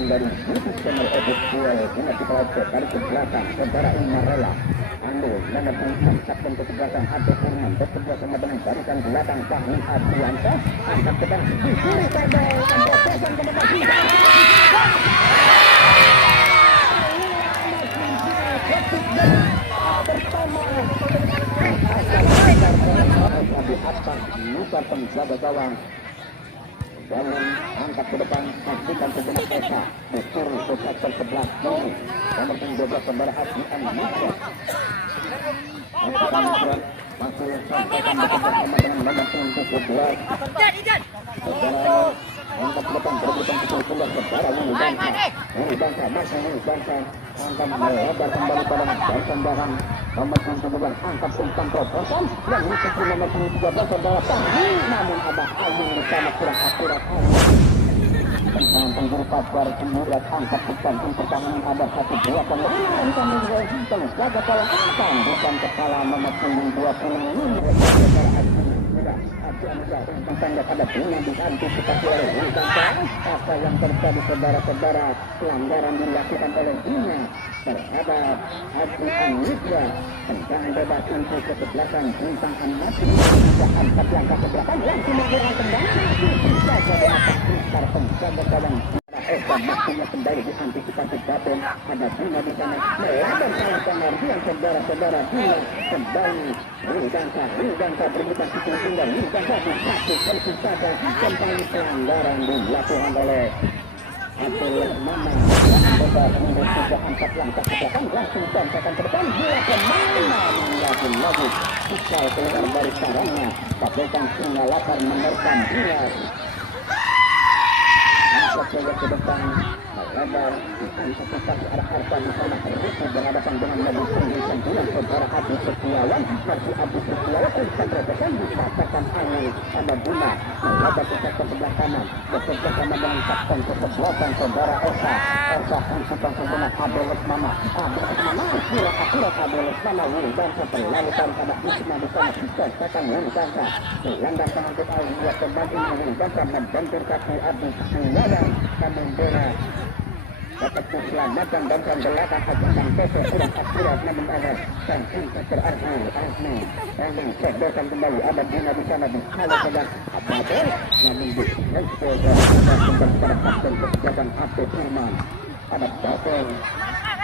belakang dari Yusuf Kemal Edit Duel dengan dipelajari dari ke belakang saudara Umarela Ando dan angkat ke belakang Ade Furman bekerja sama dengan barisan belakang Fahmi Adriansa angkat ke depan di kiri pada pesan ke depan pertama di atas luar penjaga gawang Jangan angkat ke depan, pastikan sejenak Esa disuruh ke sektor sebelah kiri nomor 12 saudara Adrian Mitra masih sampaikan bekerjasama dengan nomor 11 saudara angkat ke depan berebutan pukul pundak saudara Wuli Bangsa masih Wuli Bangsa angkat melebar kembali pada dan tendangan nomor 11 angkat umpan proposan yang disusul nomor 13 saudara Fahmi namun ada Agung di sana kurang akurat tendangan penjuru pagar kemudian angkat umpan pertahanan ada 1-2 tendangan kami jaga kalau angkat bukan kepala nomor 20 tanda pada bunga diantisipasi oleh Bangsa apa yang terjadi saudara-saudara pelanggaran dilakukan oleh Bina terhadap Adrian Mitra tendangan bebas untuk kesebelasan bintang amati ada 4 langkah ke belakang yang cuma dengan tendangan bisa jadi atas besar penjaga gawang Esa maksudnya kembali diantisipasi Babon ada Bina di sana melawan salah pengertian saudara-saudara Bina kembali Bangsa berbutan pukul tunggal Bangsa satu kali saja kembali pelanggaran dilakukan oleh Abdul Mama bebas mundur 3-4 langkah ke belakang langsung tampakan ke depan dia kemana lagi Iqbal keluar dari sarangnya Babon singa lapar menerkam dia angkat ke depan melebar antisipasi arah harta di sana Riku berhadapan dengan Nabi Sungguh Sembulan saudara Adi Setiawan masih Adi Setiawan umpan rebekan dikatakan angin ada Buna melebar ke sektor sebelah kanan bekerja sama dengan kapten kesebelasan saudara Esa umpan sejenak Ade Lesmana akurat Ade Lesmana Wuli Bangsa terlalukan pada Isma di sana katakan Wuli Bangsa gelandang tangan kita lihat kembali Wuli Bangsa membentur kaki Adi Setiawan namun bola dapat diselamatkan dan belakang ajakan Pepe kurang akurat namun ada sang Azmi sedotan kembali ada Bina di sana di halau sedang Abadol namun di Expo ada kembali pada kapten kesejahteraan Ade Furman ada Babon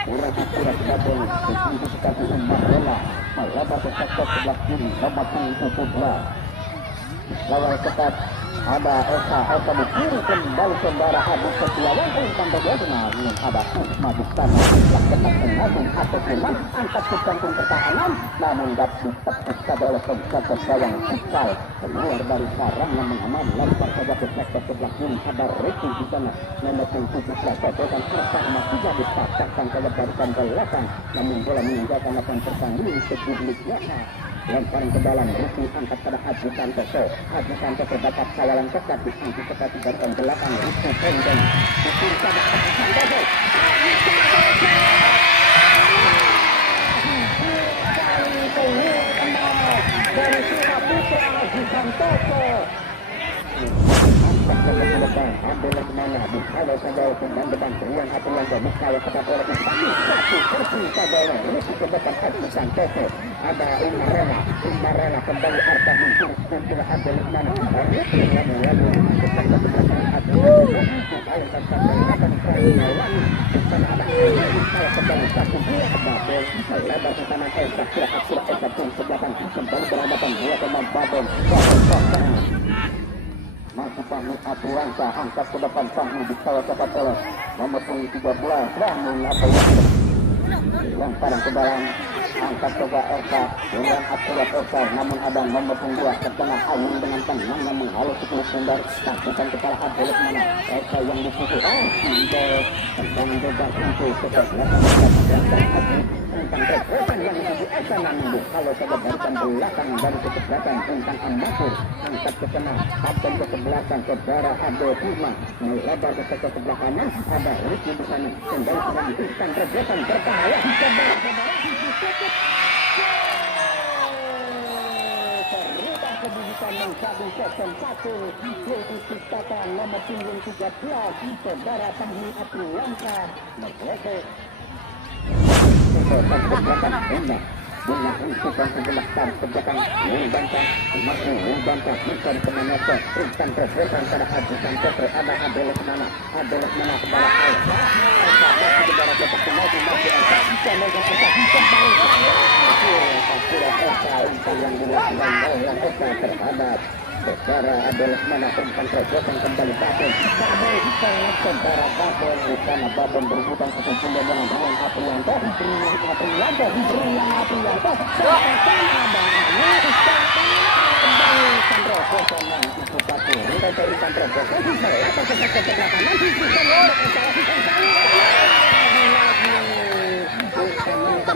kurang akurat Babon diantisipasi Umarela melebar ke sektor sebelah kiri nomor 17 lawal ketat ada Esa di kiri kembali saudara Adi Setiawan umpan diagonal ada Usma di sana lakukan pengagung atau Firman angkat ke jantung pertahanan namun dapat ditepuk oleh penjaga gawang Iqbal keluar dari sarang yang mengaman lempar saja ke sektor sebelah kiri ada Ricky di sana nomor 17 sedotan pertama tidak dipatahkan ke barisan belakang namun bola meninggalkan lapangan pertandingan sebelumnya lemparan ke dalam Ricky angkat pada Haji Santoso dapat kawalan ketat diantisipasi barisan belakang Ricky Pendeng dikiri pada Haji Santoso dari Sina Putra Haji Santoso ambil kemana di halau saudara pemain depan Rian Aprianto Mukaya ketat oleh Istani satu kursi saudara Ricky ke depan Haji Santoso ada Umarela kembali Arta Muncul untuk Abdul Rahman Ricky lalu kepada belakang Adrian alihkan sampai akan Ukraina lagi sana ada Umarela kembali satu dua Babon melebar ke kanan Esa kira-kira Esa pun sebelahkan kembali berhadapan dua pemain Babon masih Fahmi Adriansa angkat ke depan Fahmi di bawah cepat oleh nomor 13 Fahmi lemparan ke dalam angkat coba Esa dengan akurat Esa namun ada nomor 2 ke tengah Agung dengan tenang yang menghalau 10 pundar takutkan kepala Abdul mana Esa yang dipukul tendangan bebas untuk kesebelasan tentang rekrutmen yang menjadi Esa namun kalau saja barisan belakang dari kesebelasan tentang Amatur angkat ke tengah kapten kesebelasan saudara Ade Furman melebar ke sektor sebelah kanan ada Ricky di sana kembali melanjutkan rekrutmen berbahaya saudara-saudara terlibat kebujukan akan menjadi season 1 yang diciptakan nomor punggung 13 saudara Fahmi Apriyansa Megresik. Dengan insukan sebelah tar kejakan Wilbanta masih Wilbanta bukan pemenang Tristan Preswetan pada ajukan Petro ada Adelesmana kepada Alfa masih di dalam kotak penalti masih Alfa bisa megang Alfa kembali sudah Alfa yang dilakukan oleh Alfa terhadap saudara Adelesmana Tristan Preswetan kembali Babon saudara Babon di sana Babon berhutang kesimpulan dengan Apriyanto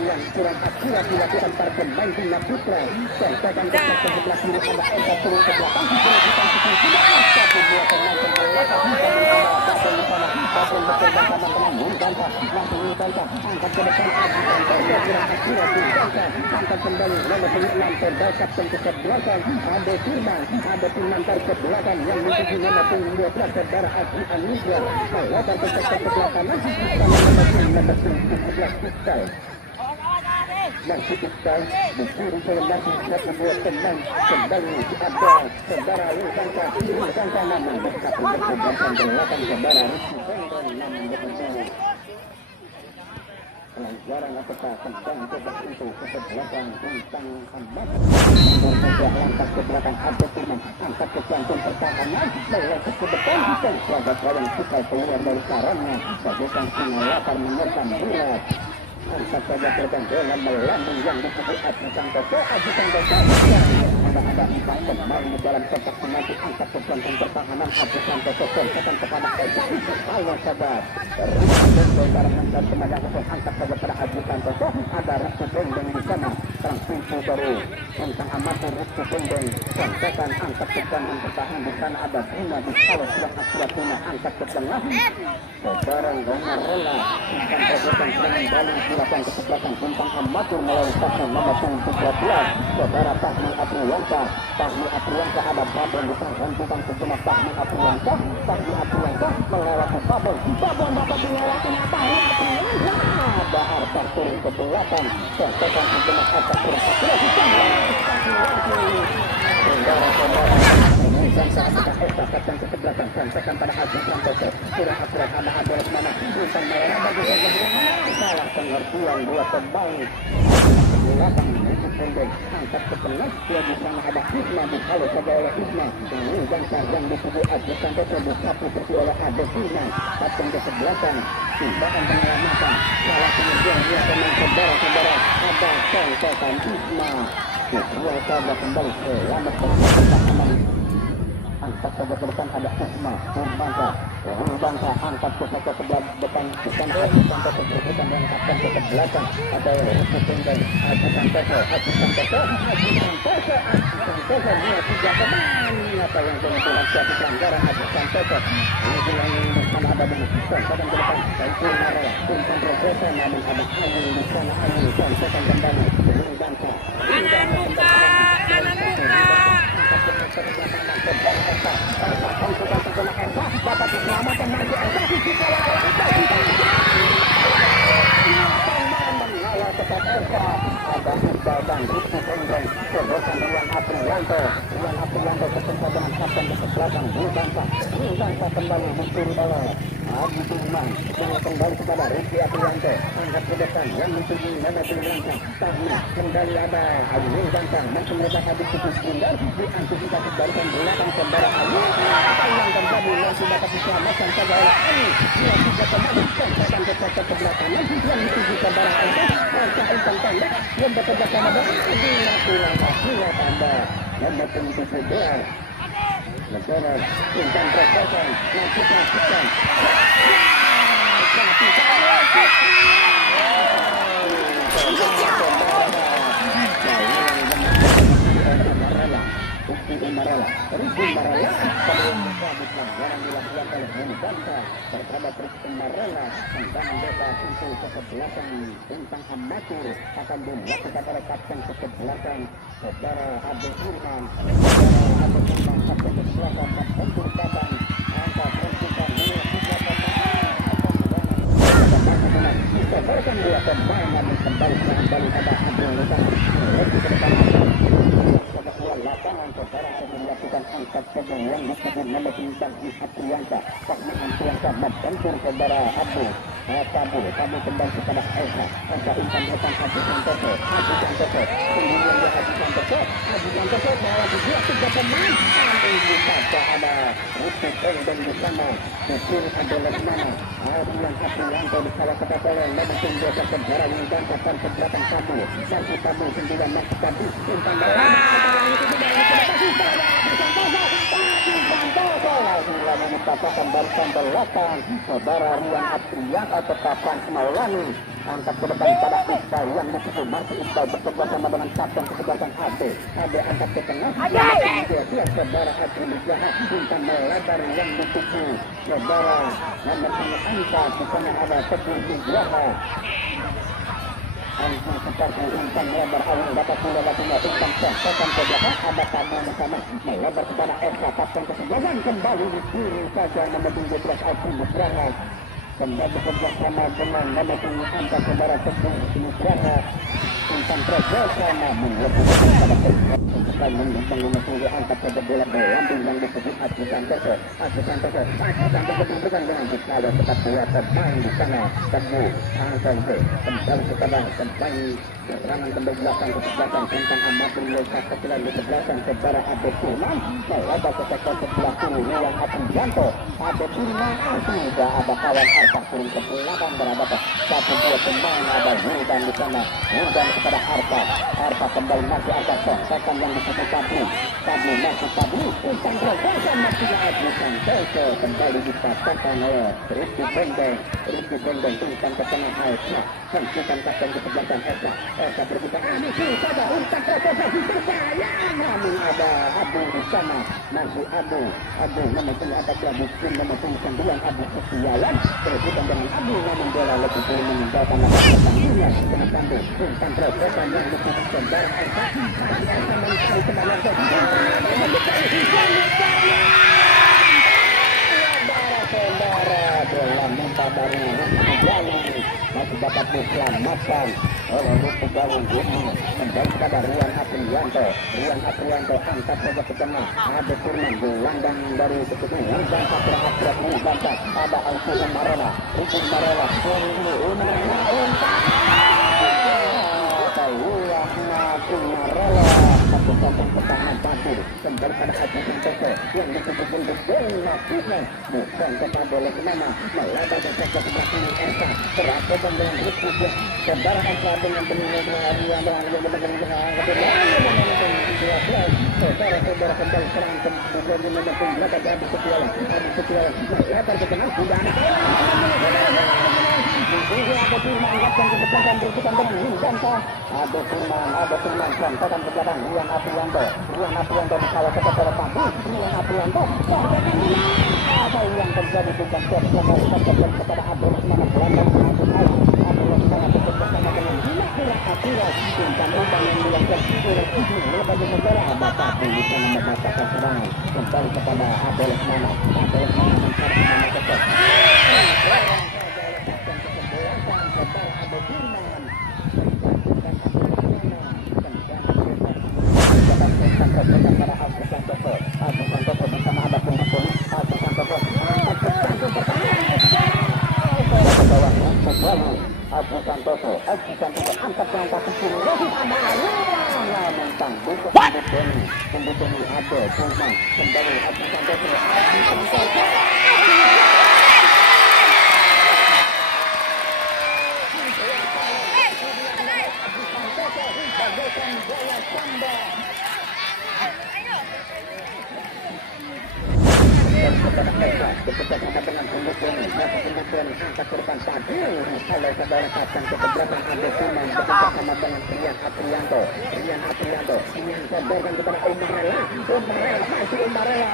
yang kurang akurat dilakukan para pemain Bima Putra sertakan ke sebelah kiri ada Eka turun ke belakang satu dua pemain Babon bekerja sama dengan Wilbanta langsung Wilbanta angkat ke depan kurang akurat Wilbanta angkat kembali nomor 6 terdekat ke belakang ada Firman tarik ke belakang yang menuju nomor 12 saudara Aji Anugrah melakukan ke belakang nomor 17 Iskal masih Iskal disuruh oleh masih membuat tenang kembali ada saudara Wilbanta namun berkata berkebaikan belakang saudara namun berbeda pelajaran apakah tentang coba itu ke belakang tentang Ahmad bergerak langkah ke belakang ada Firman angkat ke jantung pertahanan melewati ke depan dan sahabat yang suka keluar dari sarangnya bagaikan singalapar menyerang berat angkat saja terbang dengan melambung yang disebut Aji Santoso ada 4 pemain di dalam kotak penalti angkat ke jantung pertahanan Aji Santoso kontekan kepada Eka ayo sahabat Rizky barang angkat tenaga kosong angkat saja pada Aji Santoso ada Rizky Bendeng di sana transisi baru tentang amatir Rizky Bendeng kontekan angkat ke jantung pertahanan di sana ada Bima di kalau sudah akurat Bima angkat ke tengah sekarang Gomar Rola tentang perbuatan serangan balik silakan ke belakang tentang amatir melalui pasang nomor 13 saudara Fahmi Apriyansa ada Babon di tangan tentang sejumlah Fahmi Apriyansa melewati Babon melewati Fahmi Apriyansa ada Arta turun ke belakang kontekan sejumlah Arta turun ke belakang dan saat kita esakkan ke belakang kontekan pada Aji Santoso kurang akurat ada Adelesmana bukan melewati salah pengertian dua pemain belakang Rizky Bendeng angkat ke tengah di sana ada Isma dikalo saja oleh Isma Wilbanta yang disebut Aji Santoso disapu bersih oleh Adesina datang ke belakang tindakan penyelamatan salah kemudian dia pemain saudara ada kontekan Isma kedua saja kembali selamat pertahanan angkat ke depan ada Isma Wilbanta angkat ke sebelah depan bukan Aji Santoso berhutang dengan kapten ke belakang ada Rizky Bendeng Aji Santoso dia 3 pemain apa yang kemudian suatu pelanggaran Aji Santoso ini bersama ada di kontekan ke depan Saiful Marela tentang progresi namun ada Ayu di sana Ayu kontekan kembali Wilbanta dapat diselamatkan lagi mengawal tetap Eka ada Iqbal dan Rizky Bendeng terobosan Rian Apriyanto ketemu dengan kapten ke belakang Wilbanta kembali disuruh oleh Aji Firman kembali kepada Rizky Apriyanto angkat ke depan yang menuju nomor 9 Fahmi kembali ada Aji Wilbanta masih meletak habis putus pindah diantisipasi barisan belakang saudara Ayu yang kembali masih dapat diselamatkan saja oleh Ayu dia 3 pemain kontekan ke belakang yang dituju saudara Ayu umpan pendek yang bekerja sama dengan dilakukan tambah nomor 17 negara umpan perkosan lanjutkan bukti Marela pelanggaran dilakukan oleh Hunibanta terhadap Rizky Marela. Tendangan bebas untuk kesebelasan tentang amatir akan dilakukan oleh kapten kesebelasan saudara Abdul Firman. Kapten kesebelasan kapten Turkaban angka perempuan disebarkan dua pemain namun kembali ada Abdul lapangan saudara akan melakukan angkat pegang yang disebut nama bintang Aprianta membentur saudara Abu Tabu kembali kepada Esa umpan depan Abu Santoso kemudian dia Abu Santoso bahwa dia tiga pemain ini saja ada Rupit dan di sana Kecil ada Lesmana yang Aprianto di salah satu bola namun tunggu saudara yang dan kapan keberatan Tabu sendirian masih Tabu umpan saudara Rian Aprian atau Kapan Maulani angkat ke depan pada Iqbal yang disusul masih Iqbal bersama sama dengan kapten kesebelasan Ade angkat ke tengah dia saudara Ade Jahat umpan melebar yang dituju saudara nomor angka di sana ada Teguh Nugraha langsung seperti umpan melebar awal dapat melewatinya umpan sekan ke belakang ada Tamu bersama melebar kepada Eka kapten kesebelasan kembali di kiri saja nomor 12 Ade Nugraha kembali bekerjasama dengan nomor 7 angka saudara Teguh Nugraha umpan bersama melebar pada bukan menggunakan angkat pada bola berlambung yang disebut Aji Santoso bukan dengan Bisnawa tetap dua pemain di sana Teguh Santoso kembali kepada kembali serangan kembali belakang kesebelasan tentang Amatul Lesa kecilan di sebelasan saudara Ade Firman melebar ke sektor sebelah kiri Rian Aprianto Ade Firman sudah ada kawan Arfa turun ke belakang berada satu dua pemain ada Wildan di sana Wildan kepada Arfa kembali masih Arfa sekan yang disebut Tabu umpan terobosan masih Aji Santoso kembali dipatahkan oleh Rizky Bendeng umpan ke tengah Aisyah hentikan kapten kesebelasan Esa berbuka sudah saja umpan terobosan dipercayaan namun ada Abu di sana masih Abu nomor 10 atas Abu Kim nomor 9 Abu Setiawan berbuka dengan Abu namun bola lebih dulu meninggalkan pertandingan dengan Tabu umpan terobosan yang disebut saudara Esa mencari kembali saudara bola muntah dari Rupi Gawang masih dapat diselamatkan oleh Rupi Gawang kembali pada Rian Aprianto angkat saja ke tengah ada Firman gelandang dari sekitar Langgang Satra Abrak Mulbanta ada Alfie Marela satu kampung pertahanan Batu kembali pada Aji Santoso yang disebut bola bukan kepada Lesmana melebar ke sektor sebelah kiri Esa berapa dengan Rizky saudara Esa dengan saudara kembali serang kemudian menemukan belakang Abu Setiawan melebar ke tengah sudah ada Firman yang kebetulan berikutan dengan Hunibanta ada Firman contohkan ke belakang Rian Aprianto di kawal kepada Tabu Rian Aprianto apa yang terjadi bukan terjadi kepada Abdul Rahman Belanda Abdul Rahman bersama dengan Hila Akira umpan yang dilakukan oleh lepas saudara Bapak di sana membacakan serangan kembali kepada Abdul Rahman mencari mana kesel Aji Santoso angkat ke angka 10 Tembus ada Firman kembali Aji Santoso ketika dengan pembuktian angkat ke depan Tabu Kalau saudara kapten ke belakang ada Firman bersama dengan Rian Aprianto yang sodorkan kepada Umarela masih Umarela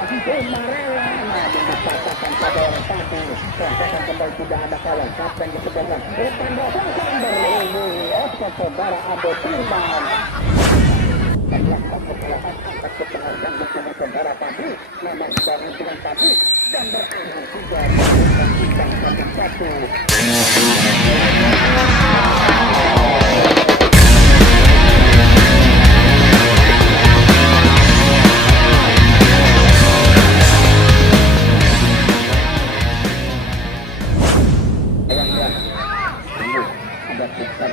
nah dikatakan pada orang tadi kontekan kembali tidak ada kawan kapten ke belakang berlindung saudara ada Firman saudara tadi memang sudah dengan tadi dan berakhir juga dengan 1-1.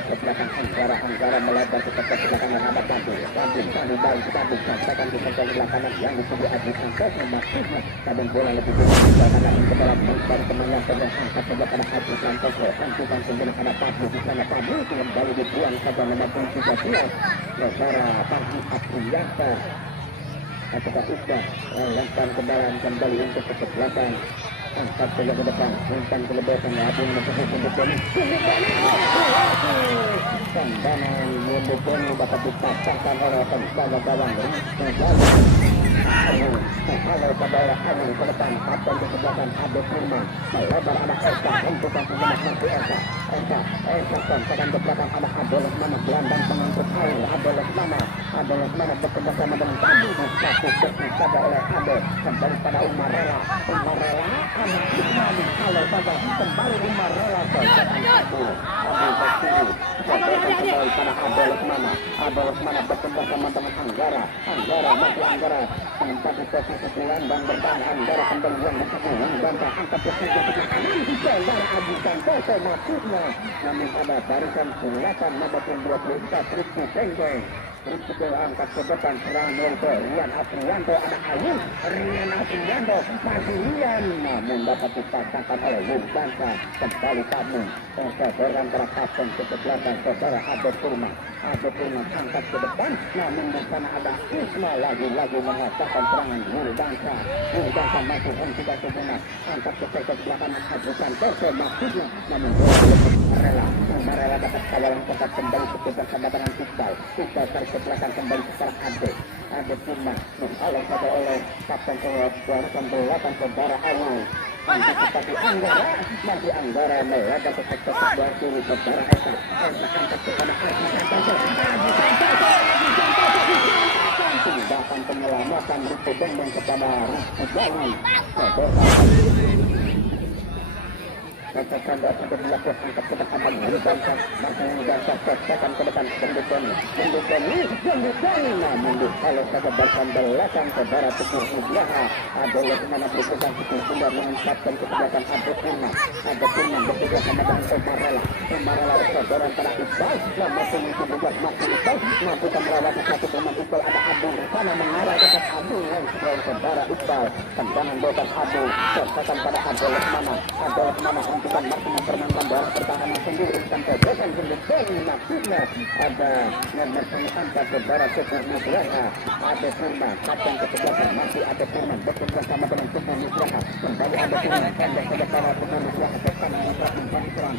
Ke belakang Anggara melebar ke belakang menghadap Tabung sampaikan di belakang yang disebut Adi Santos memastikan tabung bola lebih dulu karena ke dalam dari temannya sudah angkat saja pada Adi Santos tentukan kemudian ada Tabung di sana Tabung kembali dibuang saja nomor 13 saudara Pagi Apriyanta ketika Isda lempar ke dalam kembali untuk ke belakang angkat ke depan umpan ke belakang Agung mencoba untuk tendangan mendukung dapat dipasangkan oleh penjaga gawang kalau pada Agung ke depan atau ke belakang ada Firman melebar ada Esa untuk penjaga masih Esa sedang ke belakang ada Adoles Mana gelandang pengangkut air Adoles Mana bekerja sama dengan Tadi satu saja oleh Ade kembali pada Umarela kalau saja kembali Umarela kembali pada Adoles Mana bekerja sama dengan Anggara menempati posisi pilihan dan bertahan Anggara kembali yang bantah angkat posisi saudara Adi Santoso maksudnya namun ada barisan selatan nomor 24 Rizky Tenggeng angkat ke depan serang Rian Aprianto ada Rian Aprianto masih Rian namun dapat dipasangkan oleh Wubanta kembali Tabung sodorkan para kapten ke belakang saudara Ade Firman angkat ke depan namun di sana ada Isma lagi-lagi mengatakan serangan Wubanta masih tidak sempurna angkat ke belakang Ade Santoso maksudnya namun Umarela dapat kawalan kotak kembali ke bersama dengan Iqbal tarik ke belakang kembali secara Ade Firman oleh kapten ke-8 saudara Awal tetapi Anggara melebar ke sektor sebelah kiri saudara Esa angkat kepada Adi Santoso tindakan penyelamatan Rizky Tenggeng kepada Rizky Gali Kanda untuk dilakukan angkat ke depan dan ke depan mendukung kalau saja berkan belakang saudara Teguh Ubiaha adalah mana berpegang Teguh Bundar menempatkan ke belakang Ade Firman bekerja sama dengan Umarela saudara pada Iqbal masih membuat Iqbal mampukan melawati satu pemain Iqbal ada Abu di sana mengarah dekat Abu yang saudara Iqbal tendangan bebas Abu sertakan pada Adoles Mana bukan masih mempermainkan dalam pertahanan sendiri sampai beban sendiri maksudnya ada nomor 4 saudara Teguh Nugraha Ade Firman kapten ke-11 masih Ade Firman bekerja sama dengan Teguh Nugraha kembali Ade Firman pendek ke depan Teguh Nugraha ke kanan kembali serang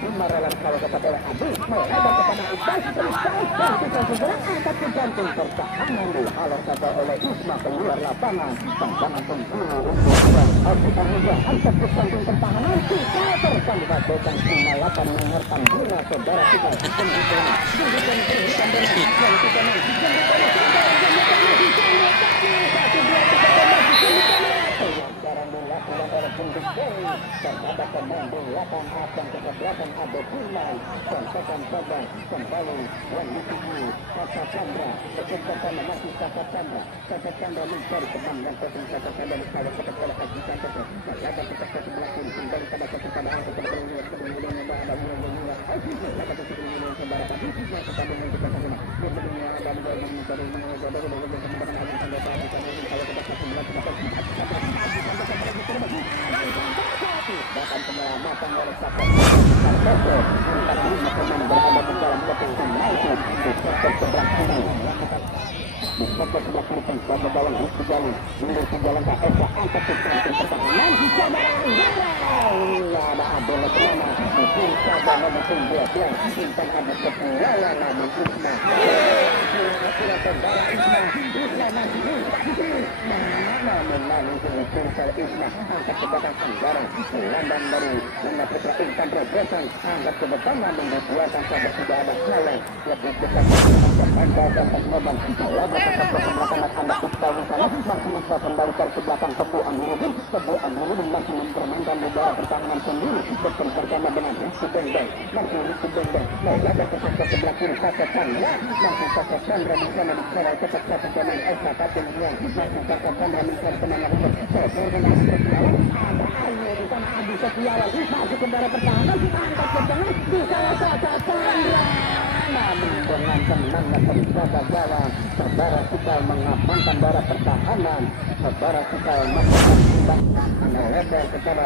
Umarela kalau kepada Abu melebar kepada Iqbal dan kita segera angkat ke jantung pertahanan kalau kata oleh Isma keluar lapangan tendangan penjuru untuk angkat ke jantung pertahanan kita tersangka beban 58 mengertam guna saudara kita terhadap pemain belakang akan ke belakang Ade Firman kontekan saja kembali yang dituju Kata Chandra bekerja sama masih Kata Chandra mencari teman dan posisi Kata Chandra dikawal ke oleh Haji Santoso melakukan ke sebelah kiri kembali pada kepada angka ke belakang ada saudara tadi yang kepada yang kita sama bahkan penyelamatan oleh Kapten Santoso antara 5 pemain berada di dalam kotak penalti di sektor sebelah kiri. Di sektor sebelah kiri penjaga gawang Rizky Jalil menuju jalan ke Esa angkat ke samping pertahanan saudara Anggara ada Abdul Rahman mungkin saja nomor 12 Intan Abu Kepualan namun Isma saudara Isma masih namun Pirsal Isma angkat ke belakang Anggara gelandang dari Nona Putra Intan Robosan angkat ke depan namun dibuatkan sahabat tidak ada salah lebih dekat Anda dapat moban tetap berkembangkan anda kembali sana masih bisa kembali ke belakang Tebu Amirudin masih mempermainkan udara pertahanan sendiri bersama dengan Rizky Bendeng ada ke sebelah kiri Kakak Chandra masih Kakak Chandra bersama di sebelah cepat satu pemain Esa Kapten Rian masih Kakak Chandra mencari temannya untuk dengan Setiawan ada Ayu di sana Adi Setiawan masih ke daerah pertahanan angkat ke tengah di salah Kakak Chandra namun dengan tenangnya penjaga gawang saudara kita mengamankan darah pertahanan saudara kita mengamankan lebar kepada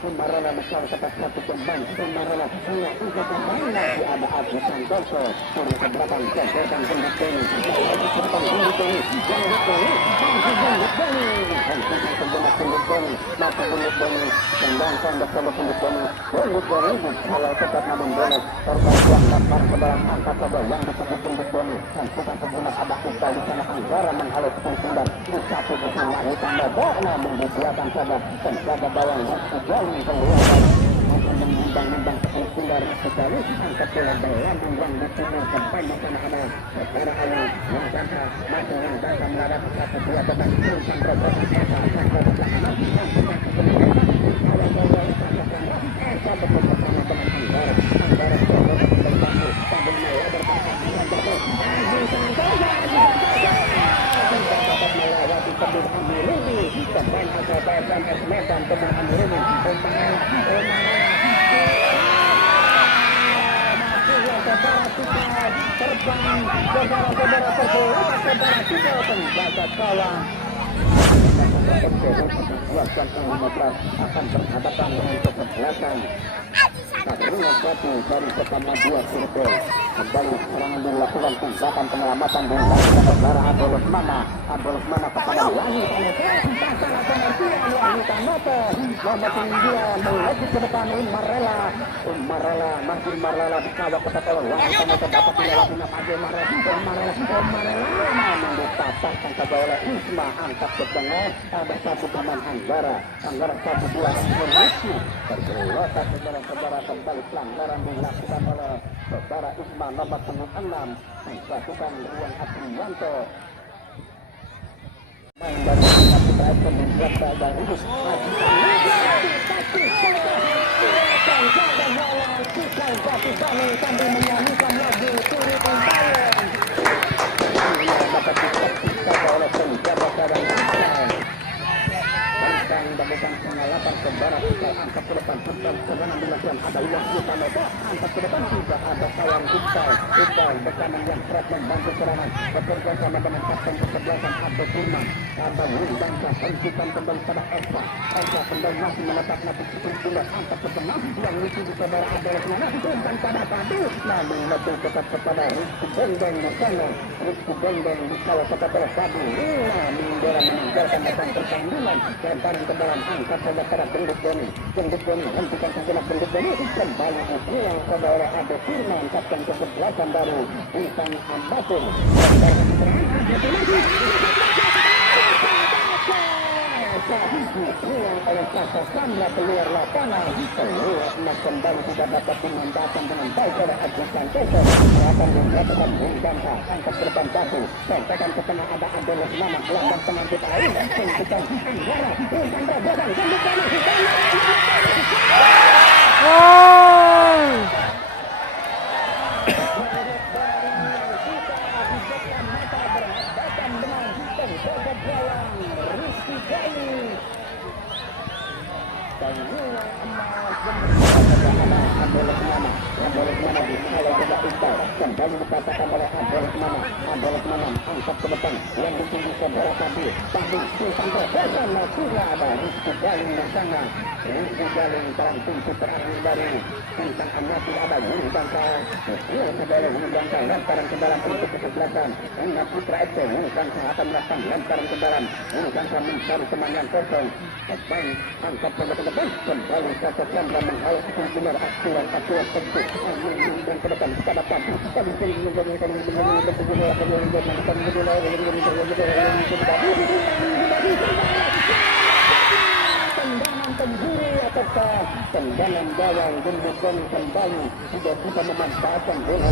Umarala besar tepat satu pemain Umarala hanya tiga pemain lagi ada Agus Santoso turun ke belakang dan Gendut Beni kalau tetap namun bonus terbantuan lapar ke dalam angka coba yang disebut Gendut Beni dan bukan sejenak ada kita di sana Anggara menghalau Sundar di satu bersama Hitam Babak namun dibuatkan saja penjaga bawang Jalil keluar menimbang-nimbang Sundar sekali angkat bola berlambung yang ditunjuk kepada sana saudara Ayu yang jangka masih yang jangka melarat satu dua tetap Intan Robosan Esa sampai ke belakang Esa betul bersama dengan Anggara sambil melebar dapat melewati Tebu Amirudin pemain asal PSMS Medan Tebu Amirudin saudara kita terbang saudara-saudara terbuka saudara kita penjaga gawang akan berhadapan dengan kesebelasan Katrina Batu dari pertama 2 sirkel kembali serangan dilakukan tindakan penyelamatan dilakukan saudara Abdul Mana kepada Wahyu salah pengertian Wahyu Tanoto nomor 9 melaju ke depan Umarela masih Umarela dikawal ketat oleh Wahyu Tanoto dapat dilewati Nabi Umarela namun dipatahkan saja oleh Isma angkat ke tengah ada satu pemain Anggara 1-2 Rizky bergelotak saudara-saudara kembali pelanggaran dilakukan oleh saudara Isma nomor 6 melakukan Ruang Aprianto main dari Putra Eko membuat dan Rus sambil menyanyikan lagu Turi Kuntayang dapat disaksikan oleh penjaga gawang tentang bagian pengalaman saudara kita angkat ke depan tentang serangan dilakukan ada Wahyu Tanoto angkat ke depan tidak ada kawan Iqbal bersama yang kerap membantu serangan bekerja sama dengan kapten kesebelasan Abdul Firman ada Windangsa hentikan kembali pada Esa kembali masih menetap nanti sebelah angkat ke tengah yang lucu di saudara adalah mana umpan pada Padu namun lebih tetap kepada Rizky Bendeng Rizky Bendeng kalau tetap oleh Padu meninggalkan datang pertandingan lemparan ke dalam angkat saja pada Gendut Beni hentikan sejenak Gendut Beni kembali pulang saudara Abdul Firman kapten kesebelasan dari Intan Ambatur pulang oleh Kakak Chandra keluar lapangan kembali tidak dapat dimanfaatkan dengan baik oleh Agus Santoso akan dilakukan Windangsa angkat ke depan Batu sampaikan ke tengah ada Abdul Rahman belakang teman kita lain hentikan Anggara Intan Robosan Gendut Beni kembali dikatakan oleh Abdul Rahman angkat ke depan yang ditunggu saudara Fadil tapi sampai depan sudah ada Rizky Galing bersama Rizky Galing perang pintu terakhir dari Bintang Amati ada Wuri Bangka saudara Wuri Bangka lemparan ke dalam pintu kesebelasan Enggak Putra FC Wuri Bangka akan melakukan lemparan ke dalam Wuri Bangka mencari teman yang kosong pemain angkat ke depan kembali Kata Chandra menghalau kesimpulan aturan tentu dan ke depan kepada Padu tendangan penjuru ataukah tendangan gawang gendutkan kembali tidak bisa memanfaatkan bola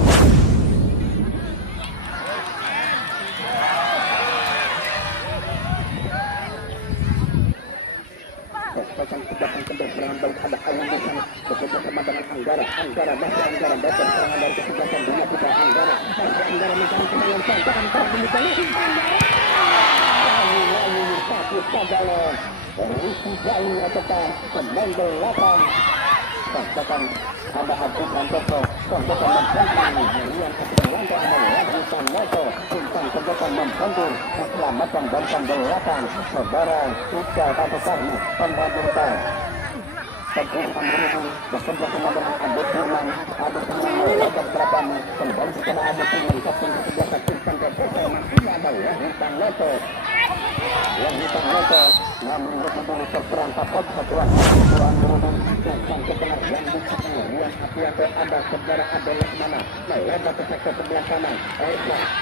pasang sebelah kendor serangan balik ada Awan di sana bekerja sama dengan Anggara masih Anggara dapat serangan dari kesebelasan dunia kita Anggara mencari serangan santakan demikian lalu satu saja Rizky Galing ataukah pemain belakang katakan ada Abu Santoso katakan membantu yang lantai ada lagi Santoso tentang katakan membantu keselamatan bangsa belakang saudara Ika katakan pembangunan Teguh Amrudin bekerja sama dengan Abu Firman melakukan terapan kembali kepada Abu Firman kapten ke-11 Kirsan Kepesa masih ada Wahyu Santoso namun betul terperang kapal satuan Amrudin tentang kebenar yang kemudian Apiato ada saudara ada Lesmana melebar ke sektor sebelah kanan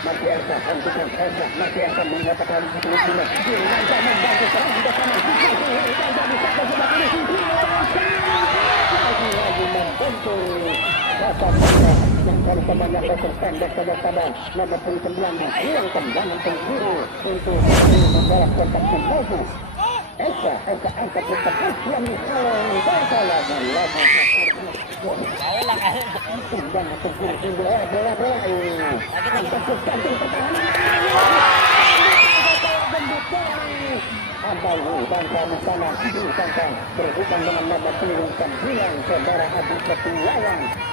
masih Elsa hentikan Elsa masih Elsa menyatakan sebelumnya Elsa membantu serang di kanan lagi membantu Bapak yang dari temannya kosong pendek saja nomor 9 yang tendangan penjuru untuk membalas kontak kembali Elsa angkat ke tempat yang salah tendangan penjuru bola angkat ke kantung pertahanan ada Bangsa di sana berhubung dengan nomor 9 saudara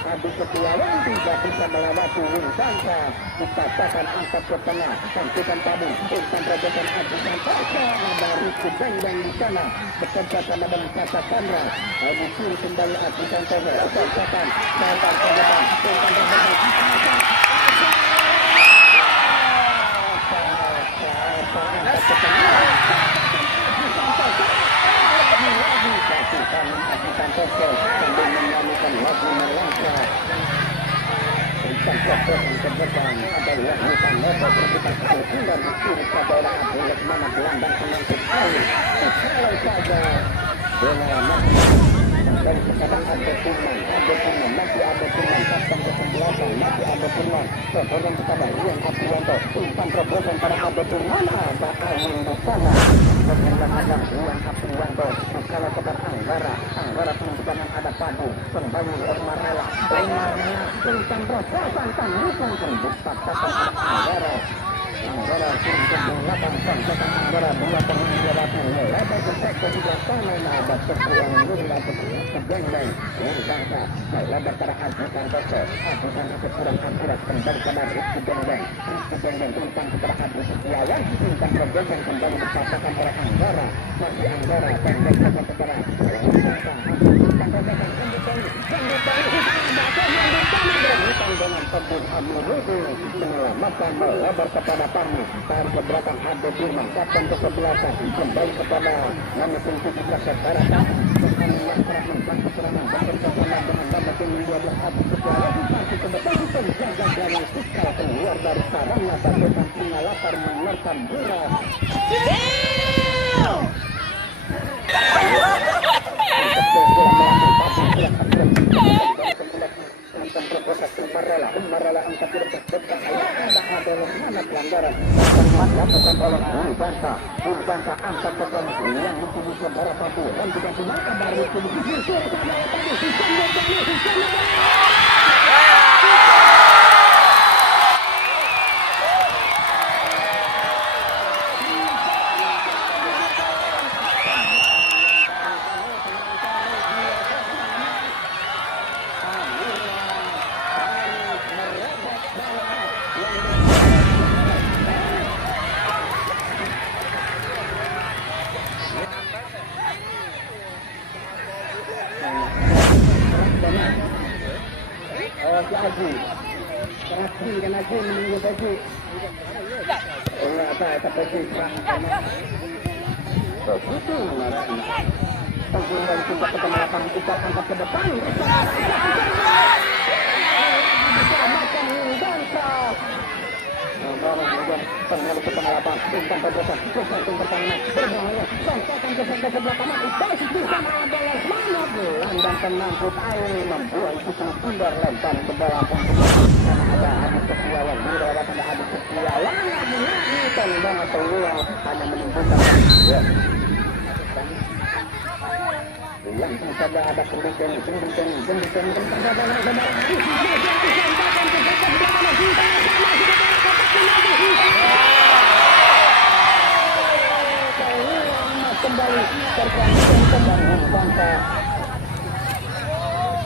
Adi Setiawan tidak bisa melewati Bangsa dikatakan angkat ke tengah cantikan tadi Intan Rajakan Adi Santoso ada Rizky Galing di sana bekerja sama dengan Kata Chandra Adi Suri kembali Adi Santoso katakan Intan Santoso sambil menyanyikan lagu Melangkah Santoso yang terdepan adalah Hutan Noto berputar kemudian disuruh ke daerah Abdul Lesmana gelandang penangkut air kalau saja bola dan sekarang ada Firman masih ada Firman kapten ke-11 masih ada Firman terhormat kepada Ian Aprianto umpan terobosan pada ada Firman ada Awan di sana terhormat ada Ian Aprianto kalau kepada Anggara penunjukan ada Padu kembali Marela tentang prosesan tandukan terbuka kata Anggara untuk belakang tentang Anggara bola pengunjung lebar ke sektor sebelah kanan ada sebuah gula kegenggeng Bangsa lebar pada Adi Santoso kurang akurat kembali pada Rizky Galing tentang kepada Adi Setiawan tentang kegenggeng kembali dikatakan oleh Anggara masih Anggara pendek kepada dengan Teguh Amrudin menyelamatkan melebar kepada Parmi tarik ke belakang ada Firman kapten ke-11 kembali kepada nomor 17 saudara yang kerap membantu serangan bekerja sama dengan nomor 12 Adi Setiawan masih ke depan penjaga gawang Sikal keluar dari sarangnya bagaikan singa lapar menerkam buras Marela angkat ke depan ada mana pelanggaran dilakukan oleh Bangsa angkat ke depan yang mempunyai saudara Papu dan tidak dimakan dari itu si Aji. Terakhir dan Aji menunggu Aji. Apa Aji serang sama. Begitu marahnya. Penggunaan cinta ketemu lapangan Ikat angkat ke depan. Diselamatkan Bangsa. Kembali ke pengalaman Intan Pedrosa Pusat pertahanan berbahaya bangsakan ke sebelah kanan Itas bisa adalah semangat gelandang penangkut air membuat susun sumber lempar ke dalam karena ada Adit Setiawan melewat ada Adit Setiawan lagi tendangan peluang hanya menimbulkan langsung saja ada pendidikan kembali tergantung bangsa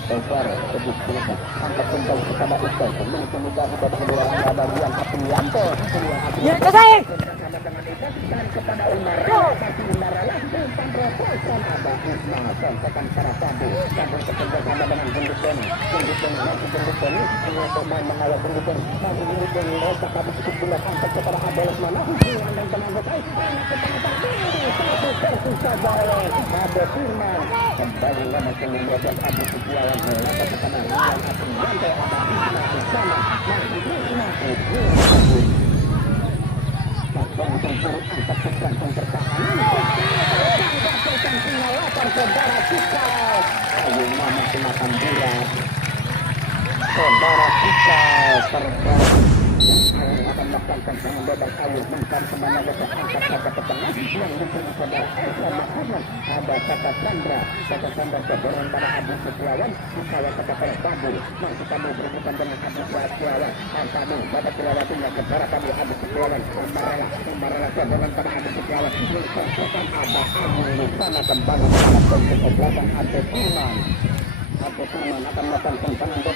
Besar sedikit angkat kembali kepada Ustaz sebelum kemudian kepada kedua ada Rian Aprianto ya selesai dan kepada Umar tapi Umar langsung pemrosesan ada Isma sampaikan cara tabu dan bekerja dengan Genduten untuk mengawal Genduten masih Genduten mereka tapi cukup gula sampai kepada Abel mana dan penanggung satu tersisa balik ada Firman kembali lama kemudian Abu Setiawan melewati kepada Rian Aprianto ada Isma bersama masih Isma langsung turut angkat ke kantong pertahanan pengawasan saudara kita ayo mama semakan berat saudara kita akan melakukan serangan bebas ayo mengkan kemana saja angkat saja ke tengah yang diberi saudara Esa Mahmud ada kata Sandra keboran pada Abu Setiawan saya kata Babu masih kamu berhubungan dengan Abu Setiawan kamu dapat kelewatinya kepada kami Abu Setiawan Umbarela keboran pada Abu Setiawan mengkonsulkan ada Abu sana kembali pada konflik belakang Abu Firman akan melakukan penanganan